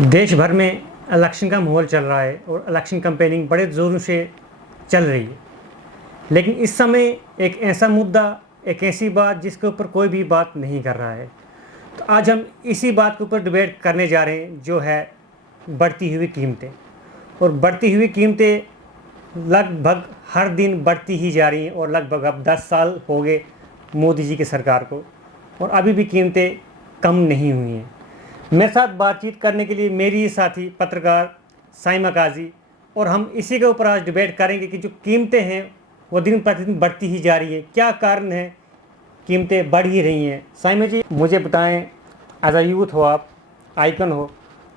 देश भर में इलेक्शन का माहौल चल रहा है और इलेक्शन कैंपेनिंग बड़े ज़ोरों से चल रही है। लेकिन इस समय एक ऐसा मुद्दा, एक ऐसी बात जिसके ऊपर कोई भी बात नहीं कर रहा है। तो आज हम इसी बात के ऊपर डिबेट करने जा रहे हैं, जो है बढ़ती हुई कीमतें। और बढ़ती हुई कीमतें लगभग हर दिन बढ़ती ही जा रही हैं और लगभग अब 10 साल हो गए मोदी जी की सरकार को, और अभी भी कीमतें कम नहीं हुई हैं। मेरे साथ बातचीत करने के लिए मेरी साथी पत्रकार साइमा काजी, और हम इसी के ऊपर आज डिबेट करेंगे कि जो कीमतें हैं वो दिन प्रतिदिन बढ़ती ही जा रही है। क्या कारण है कीमतें बढ़ ही रही हैं? साइमा जी, मुझे बताएं, एज अ यूथ हो आप, आइकन हो,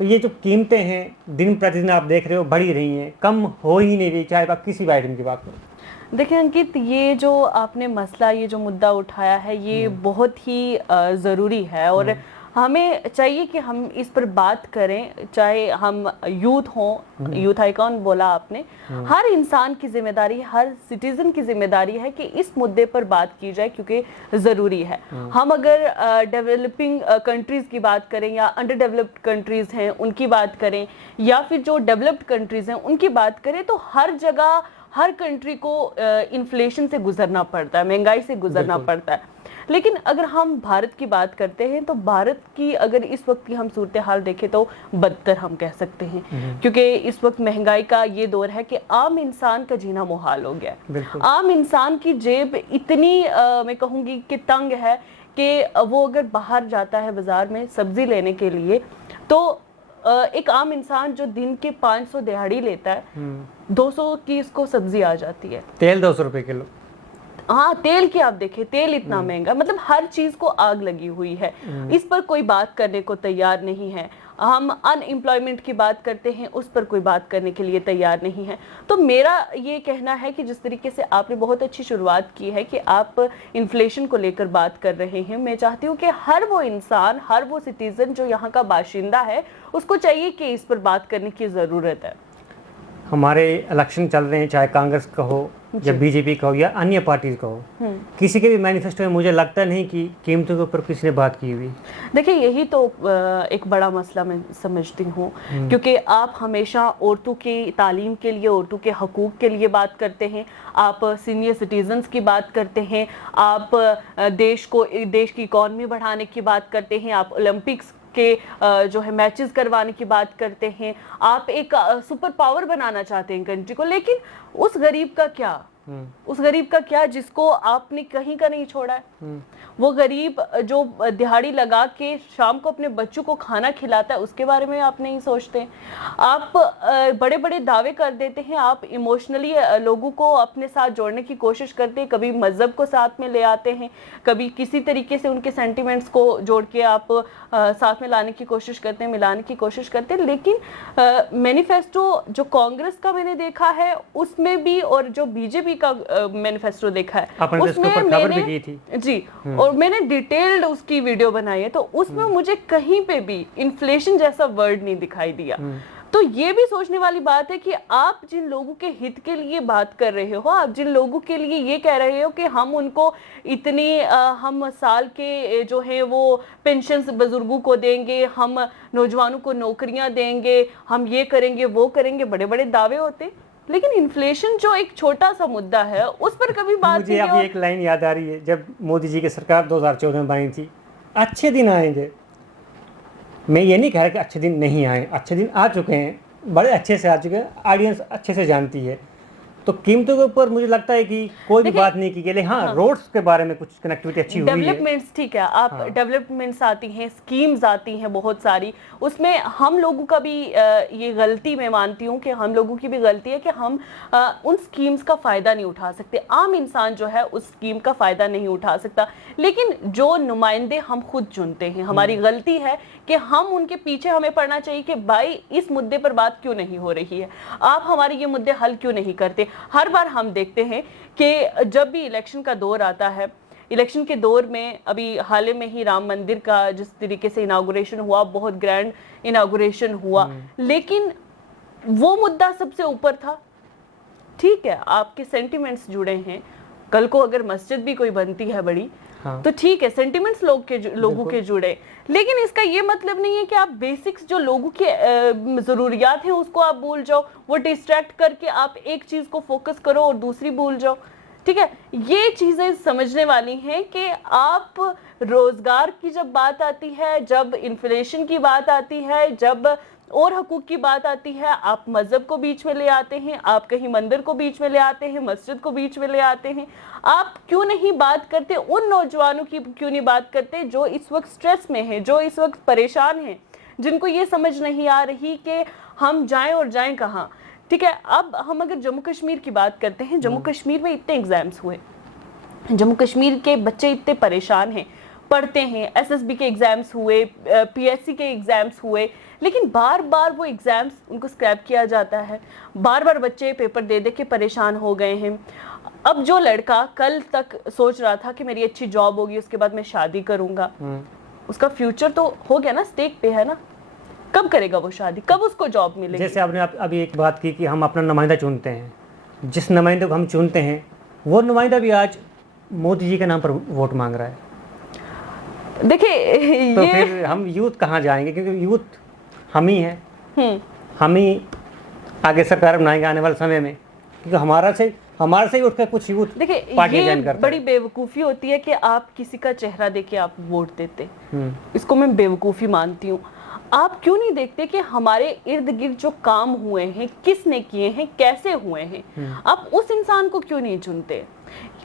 तो ये जो कीमतें हैं दिन प्रतिदिन आप देख रहे हो बढ़ ही रही हैं, कम हो ही नहीं रही, चाहे आप किसी भी आइटम की बात करो। देखिए अंकित, ये जो आपने मसला, ये जो मुद्दा उठाया है, ये बहुत ही ज़रूरी है और हमें चाहिए कि हम इस पर बात करें। चाहे हम यूथ हों, यूथ आइकॉन बोला आपने, हर इंसान की जिम्मेदारी, हर सिटीजन की जिम्मेदारी है कि इस मुद्दे पर बात की जाए, क्योंकि ज़रूरी है। हम अगर डेवलपिंग कंट्रीज़ की बात करें या अंडर डेवलप्ड कंट्रीज़ हैं उनकी बात करें, या फिर जो डेवलप्ड कंट्रीज़ हैं उनकी बात करें, तो हर जगह हर कंट्री को इन्फ्लेशन से गुजरना पड़ता है, महंगाई से गुजरना पड़ता है। लेकिन अगर हम भारत की बात करते हैं तो भारत की अगर इस वक्त की हम सूरत हाल देखें तो बदतर हम कह सकते हैं, क्योंकि इस वक्त महंगाई का ये दौर है कि आम इंसान का जीना मुहाल हो गया है। आम इंसान की जेब इतनी मैं कहूँगी कि तंग है कि वो अगर बाहर जाता है बाजार में सब्जी लेने के लिए, तो एक आम इंसान जो दिन के 500 दिहाड़ी लेता है, 200 की इसको सब्जी आ जाती है। तेल 200 रुपये किलो। हाँ, तेल की आप देखिए, तेल इतना महंगा, मतलब हर चीज को आग लगी हुई है। इस पर कोई बात करने को तैयार नहीं है। हम अनएम्प्लॉयमेंट की बात करते हैं, उस पर कोई बात करने के लिए तैयार नहीं है। तो मेरा ये कहना है कि जिस तरीके से आपने बहुत अच्छी शुरुआत की है कि आप इन्फ्लेशन को लेकर बात कर रहे हैं, मैं चाहती हूँ कि हर वो इंसान, हर वो सिटीजन जो यहाँ का बाशिंदा है, उसको चाहिए कि इस पर बात करने की ज़रूरत है। हमारे इलेक्शन चल रहे हैं, चाहे कांग्रेस का हो या बीजेपी का हो या अन्य पार्टी का हो, किसी के भी मैनिफेस्टो में मुझे लगता नहीं कि कीमतों के ऊपर किसी ने बात की हुई। देखिए, यही तो एक बड़ा मसला मैं समझती हूँ, क्योंकि आप हमेशा औरतों की तालीम के लिए, औरतों के हकूक़ के लिए बात करते हैं, आप सीनियर सिटीजन्स की बात करते हैं, आप देश की इकॉनमी बढ़ाने की बात करते हैं, आप ओलंपिक्स के जो है मैचेस करवाने की बात करते हैं, आप एक सुपर पावर बनाना चाहते हैं कंट्री को। लेकिन उस गरीब का क्या, उस गरीब का क्या जिसको आपने कहीं का नहीं छोड़ा है? वो गरीब जो दिहाड़ी लगा के शाम को अपने बच्चों को खाना खिलाता है, उसके बारे में आप नहीं सोचते। आप बड़े बड़े दावे कर देते हैं, आप इमोशनली लोगों को अपने साथ जोड़ने की कोशिश करते हैं, कभी मजहब को साथ में ले आते हैं, कभी किसी तरीके से उनके सेंटिमेंट्स को जोड़ के आप साथ में लाने की कोशिश करते हैं, मिलाने की कोशिश करते हैं। लेकिन मैनिफेस्टो जो कांग्रेस का मैंने देखा है उसमें भी, और जो बीजेपी का मैनिफेस्टो देखा है उसमें मैंने जी, और मैंने डिटेल्ड उसकी वीडियो बनाई है, तो उसमें मुझे कहीं पे भी इन्फ्लेशन जैसा वर्ड नहीं दिखाई दिया। तो ये भी सोचने वाली बात है कि आप जिन लोगों के हित के लिए बात कर रहे हो, आप जिन लोगों के लिए ये कह रहे हो कि हम उनको इतनी हम साल के जो है वो पेंशन बुजुर्गों को देंगे, हम नौजवानों को नौकरियां देंगे, हम ये करेंगे वो करेंगे, बड़े बड़े दावे होते, लेकिन इन्फ्लेशन जो एक छोटा सा मुद्दा है उस पर कभी बात मुझे अभी एक लाइन याद आ रही है, जब मोदी जी की सरकार 2014 में बनी थी, अच्छे दिन आएंगे। मैं ये नहीं कह रहा कि अच्छे दिन नहीं आए, अच्छे दिन आ चुके हैं, बड़े अच्छे से आ चुके हैं, ऑडियंस अच्छे से जानती है। तो कीमतों के ऊपर मुझे लगता है कि कोई भी बात नहीं की गई। हाँ, रोड्स के बारे में कुछ कनेक्टिविटी अच्छी हुई है, डेवलपमेंट्स ठीक है, आप डेवलपमेंट्स आती हैं, स्कीम्स आती हैं बहुत सारी, उसमें हम लोगों का भी ये गलती मैं मानती हूँ कि हम लोगों की भी गलती है कि हम उन स्कीम्स का फ़ायदा नहीं उठा सकते। आम इंसान जो है उस स्कीम का फ़ायदा नहीं उठा सकता, लेकिन जो नुमाइंदे हम खुद चुनते हैं, हमारी गलती है कि हम उनके पीछे, हमें पढ़ना चाहिए कि भाई इस मुद्दे पर बात क्यों नहीं हो रही है, आप हमारे ये मुद्दे हल क्यों नहीं करते। हर बार हम देखते हैं कि जब भी इलेक्शन का दौर आता है, इलेक्शन के दौर में अभी हाल ही में ही राम मंदिर का जिस तरीके से इनागुरेशन हुआ, बहुत ग्रैंड इनागुरेशन हुआ, लेकिन वो मुद्दा सबसे ऊपर था। ठीक है, आपके सेंटिमेंट्स जुड़े हैं, कल को अगर मस्जिद भी कोई बनती है बड़ी, हाँ। तो ठीक है, सेंटिमेंट्स लोगों के जुड़े, लेकिन इसका ये मतलब नहीं है कि आप बेसिक्स जो लोगों की जरूरियात हैं उसको आप भूल जाओ, वो डिस्ट्रैक्ट करके आप एक चीज को फोकस करो और दूसरी भूल जाओ। ठीक है, ये चीजें समझने वाली हैं कि आप रोजगार की जब बात आती है, जब इन्फ्लेशन की बात आती है, जब और हकूक की बात आती है, आप मजहब को बीच में ले आते हैं, आप कहीं मंदिर को बीच में ले आते हैं, मस्जिद को बीच में ले आते हैं। आप क्यों नहीं बात करते उन नौजवानों की, क्यों नहीं बात करते जो इस वक्त स्ट्रेस में हैं, जो इस वक्त परेशान हैं, जिनको ये समझ नहीं आ रही कि हम जाएं और जाएं कहाँ। ठीक है, अब हम अगर जम्मू कश्मीर की बात करते हैं, जम्मू कश्मीर में इतने एग्जाम्स हुए, जम्मू कश्मीर के बच्चे इतने परेशान हैं, पढ़ते हैं, एसएसबी के एग्जाम्स हुए, पीएससी के एग्जाम्स हुए, लेकिन बार बार वो एग्जाम्स उनको स्क्रैप किया जाता है, बार बार बच्चे पेपर दे दे के परेशान हो गए हैं। अब जो लड़का कल तक सोच रहा था कि मेरी अच्छी जॉब होगी, उसके बाद मैं शादी करूंगा, उसका फ्यूचर तो हो गया ना, स्टेक पे है ना। कब करेगा वो शादी, कब उसको जॉब मिलेगी? जैसे आपने अभी एक बात की कि हम अपना नुमाइंदा चुनते हैं, जिस नुमाइंदे को हम चुनते हैं वो नुमाइंदा भी आज मोदी जी के नाम पर वोट मांग रहा है। देखिए तो फिर हम यूथ कहाँ जाएंगे, क्योंकि यूथ हम ही हैं, हम ही आगे सरकार बनाएंगे आने वाले समय में, क्योंकि हमारे से ही उठकर कुछ यूथ देखिए ये बड़ी बेवकूफ़ी होती है कि आप किसी का चेहरा देके आप वोट देते, इसको मैं बेवकूफ़ी मानती हूँ। आप क्यों नहीं देखते कि हमारे इर्द गिर्द जो काम हुए हैं, किसने किए हैं, कैसे हुए हैं, आप उस इंसान को क्यों नहीं चुनते?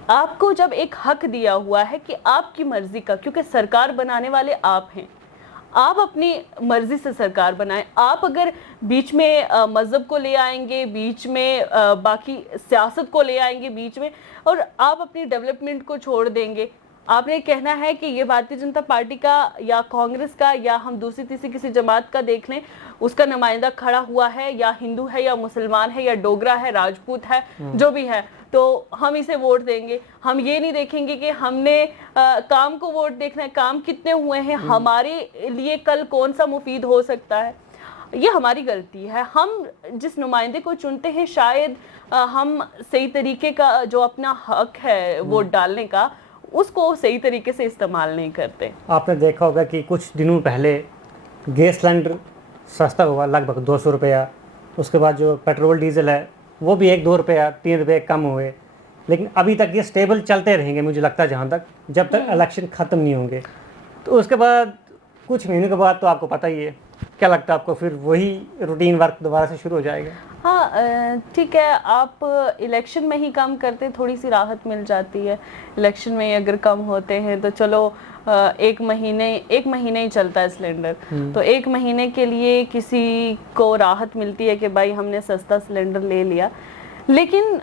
आपको जब एक हक दिया हुआ है कि आपकी मर्जी का, क्योंकि सरकार बनाने वाले आप हैं, आप अपनी मर्जी से सरकार बनाएं। आप अगर बीच में मजहब को ले आएंगे, बीच में बाकी सियासत को ले आएंगे बीच में, और आप अपनी डेवलपमेंट को छोड़ देंगे, आपने कहना है कि ये भारतीय जनता पार्टी का या कांग्रेस का या हम दूसरी तीसरी किसी जमात का देख लें, उसका नुमाइंदा खड़ा हुआ है, या हिंदू है या मुसलमान है या डोगरा है, राजपूत है, जो भी है, तो हम इसे वोट देंगे। हम ये नहीं देखेंगे कि हमने काम को वोट देखना है, काम कितने हुए हैं, हमारे लिए कल कौन सा मुफीद हो सकता है। ये हमारी गलती है। हम जिस नुमाइंदे को चुनते हैं, शायद हम सही तरीके का जो अपना हक है वोट डालने का, उसको सही तरीके से इस्तेमाल नहीं करते। आपने देखा होगा कि कुछ दिनों पहले गैस सिलेंडर सस्ता हुआ लगभग 200 रुपया, उसके बाद जो पेट्रोल डीजल है वो भी 1-2 रुपया 3 रुपये कम हुए, लेकिन अभी तक ये स्टेबल चलते रहेंगे मुझे लगता है, जहाँ तक जब तक इलेक्शन ख़त्म नहीं होंगे। तो उसके बाद कुछ महीनों के बाद तो आपको पता ही है, क्या लगता है आपको, फिर वही रूटीन वर्क दोबारा से शुरू हो जाएगा? हाँ ठीक है, आप इलेक्शन में ही कम करते थोड़ी सी राहत मिल जाती है। इलेक्शन में ही अगर कम होते हैं तो चलो एक महीने ही चलता है सिलेंडर, तो एक महीने के लिए किसी को राहत मिलती है कि भाई हमने सस्ता सिलेंडर ले लिया। लेकिन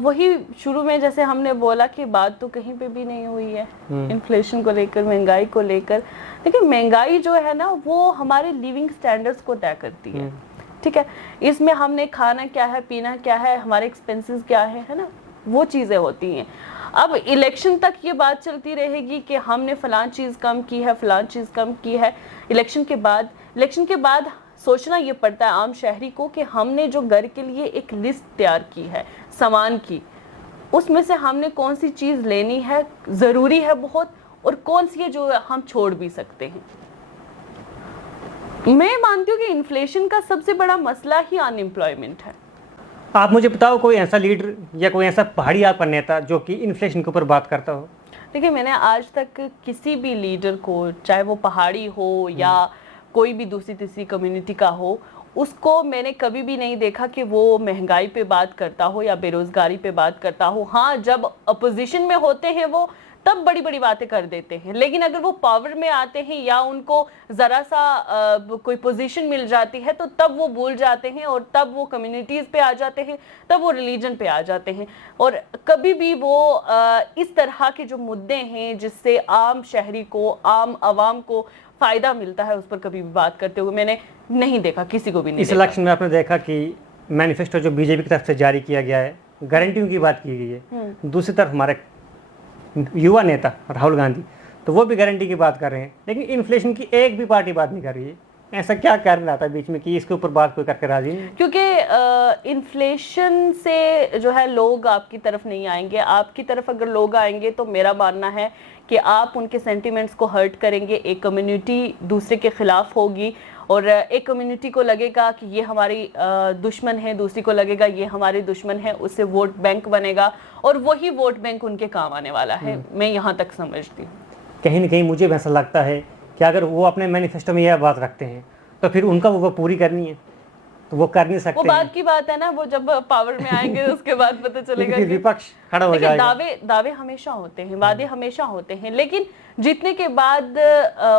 वही शुरू में जैसे हमने बोला कि बात तो कहीं पे भी नहीं हुई है इन्फ्लेशन को लेकर, महंगाई को लेकर। देखिए महंगाई जो है ना, वो हमारे लिविंग स्टैंडर्ड्स को तय करती है। ठीक है, इसमें हमने खाना क्या है, पीना क्या है, हमारे एक्सपेंसेस क्या है ना, वो चीज़ें होती हैं। अब इलेक्शन तक ये बात चलती रहेगी कि हमने फलां चीज़ कम की है, फलां चीज़ कम की है। इलेक्शन के बाद सोचना ये पड़ता है आम शहरी को कि हमने जो घर के लिए एक लिस्ट तैयार की है सामान की, उसमें से हमने कौन सी चीज़ लेनी है, ज़रूरी है बहुत, और कौन सी है जो हम छोड़ भी सकते हैं। मैं मानती हूँ कि इन्फ्लेशन का सबसे बड़ा मसला ही अनएम्प्लॉयमेंट है। आप मुझे बताओ कोई ऐसा लीडर या कोई ऐसा पहाड़ी आपका नेता जो कि इन्फ्लेशन के ऊपर बात करता हो। देखिए मैंने आज तक किसी भी लीडर को, चाहे वो पहाड़ी हो या कोई भी दूसरी तीसरी कम्युनिटी का हो, उसको मैंने कभी भी नहीं देखा कि वो महंगाई पे बात करता हो या बेरोजगारी पे बात करता हो। हाँ, जब अपोजिशन में होते हैं वो तब बड़ी बड़ी बातें कर देते हैं, लेकिन अगर वो पावर में आते हैं या उनको ज़रा सा कोई पोजीशन मिल जाती है तो तब वो भूल जाते हैं, और तब वो कम्युनिटीज़ पे आ जाते हैं, तब वो रिलीजन पे आ जाते हैं। और कभी भी वो इस तरह के जो मुद्दे हैं जिससे आम शहरी को, आम आवाम को फ़ायदा मिलता है, उस पर कभी भी बात करते हुए मैंने नहीं देखा, किसी को भी नहीं। इस इलेक्शन में आपने देखा कि मैनिफेस्टो जो बीजेपी की तरफ से जारी किया गया है, गारंटियों की बात की गई है। दूसरी तरफ हमारे युवा नेता राहुल गांधी, तो वो भी गारंटी की बात कर रहे हैं, लेकिन इन्फ्लेशन की एक भी पार्टी बात नहीं कर रही है। ऐसा क्या कारण आता है बीच में कि इसके ऊपर बात कोई करके राजी नहीं? क्योंकि इन्फ्लेशन से जो है लोग आपकी तरफ नहीं आएंगे। आपकी तरफ अगर लोग आएंगे तो मेरा मानना है कि आप उनके सेंटिमेंट्स को हर्ट करेंगे। एक कम्युनिटी दूसरे के खिलाफ होगी और एक कम्युनिटी को लगेगा कि ये हमारी दुश्मन है, दूसरी को लगेगा ये हमारी दुश्मन है, उससे वोट बैंक बनेगा और वही वोट बैंक उनके काम आने वाला है। मैं यहाँ तक समझती हूँ। कहीं ना कहीं मुझे ऐसा लगता है कि अगर वो अपने मैनिफेस्टो में यह बात रखते हैं तो फिर उनका वो पूरी करनी है, तो वो कर नहीं सकते। वो बात की बात है ना, वो जब पावर में आएंगे उसके बाद पता चलेगा फिर कि विपक्ष खड़ा हो जाएगा। दावे हमेशा होते हैं, वादे हमेशा होते हैं, लेकिन जीतने के बाद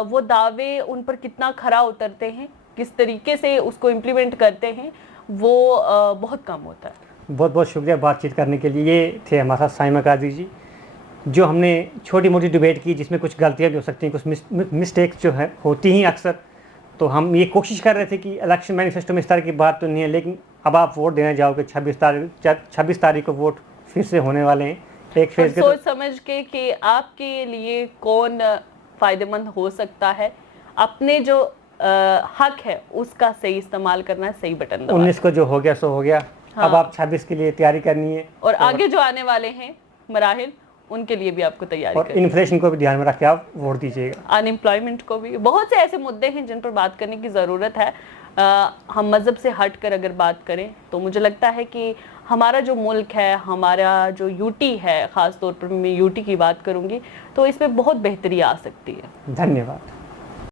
वो दावे उन पर कितना खरा उतरते हैं, किस तरीके से उसको इम्प्लीमेंट करते हैं, वो बहुत कम होता है। बहुत बहुत शुक्रिया बातचीत करने के लिए। ये थे हमारे साथ साइमा कादरी जी, जो हमने छोटी मोटी डिबेट की जिसमें कुछ गलतियाँ भी हो सकती हैं, कुछ मिस्टेक्स जो है होती ही अक्सर। तो हम ये कोशिश कर रहे थे कि इलेक्शन मैनिफेस्टो में इस तरह की बात तो नहीं है, लेकिन अब आप वोट देने जाओगे 26 तारीख को वोट फिर से होने वाले हैं एक फेज के। सोच समझ के कि आपके लिए कौन फ़ायदेमंद हो सकता है, अपने जो हक है उसका सही इस्तेमाल करना है, सही बटन दबाना। 19 को जो हो गया सो हो गया। हाँ। अब आप 26 के लिए तैयारी करनी है और आगे जो आने वाले हैं मराहिल, उनके लिए भी आपको तैयारी और करनी है। इन्फ्लेशन को भी ध्यान में रख के आप वोट दीजिएगा। अनएम्प्लॉयमेंट को भी, बहुत से ऐसे मुद्दे हैं जिन पर बात करने की ज़रूरत है। हम मज़हब से हट कर अगर बात करें तो मुझे लगता है कि हमारा जो मुल्क है, हमारा जो यूटी है, ख़ास तौर पर मैं यूटी की बात करूंगी, तो इसमें बहुत बेहतरी आ सकती है। धन्यवाद।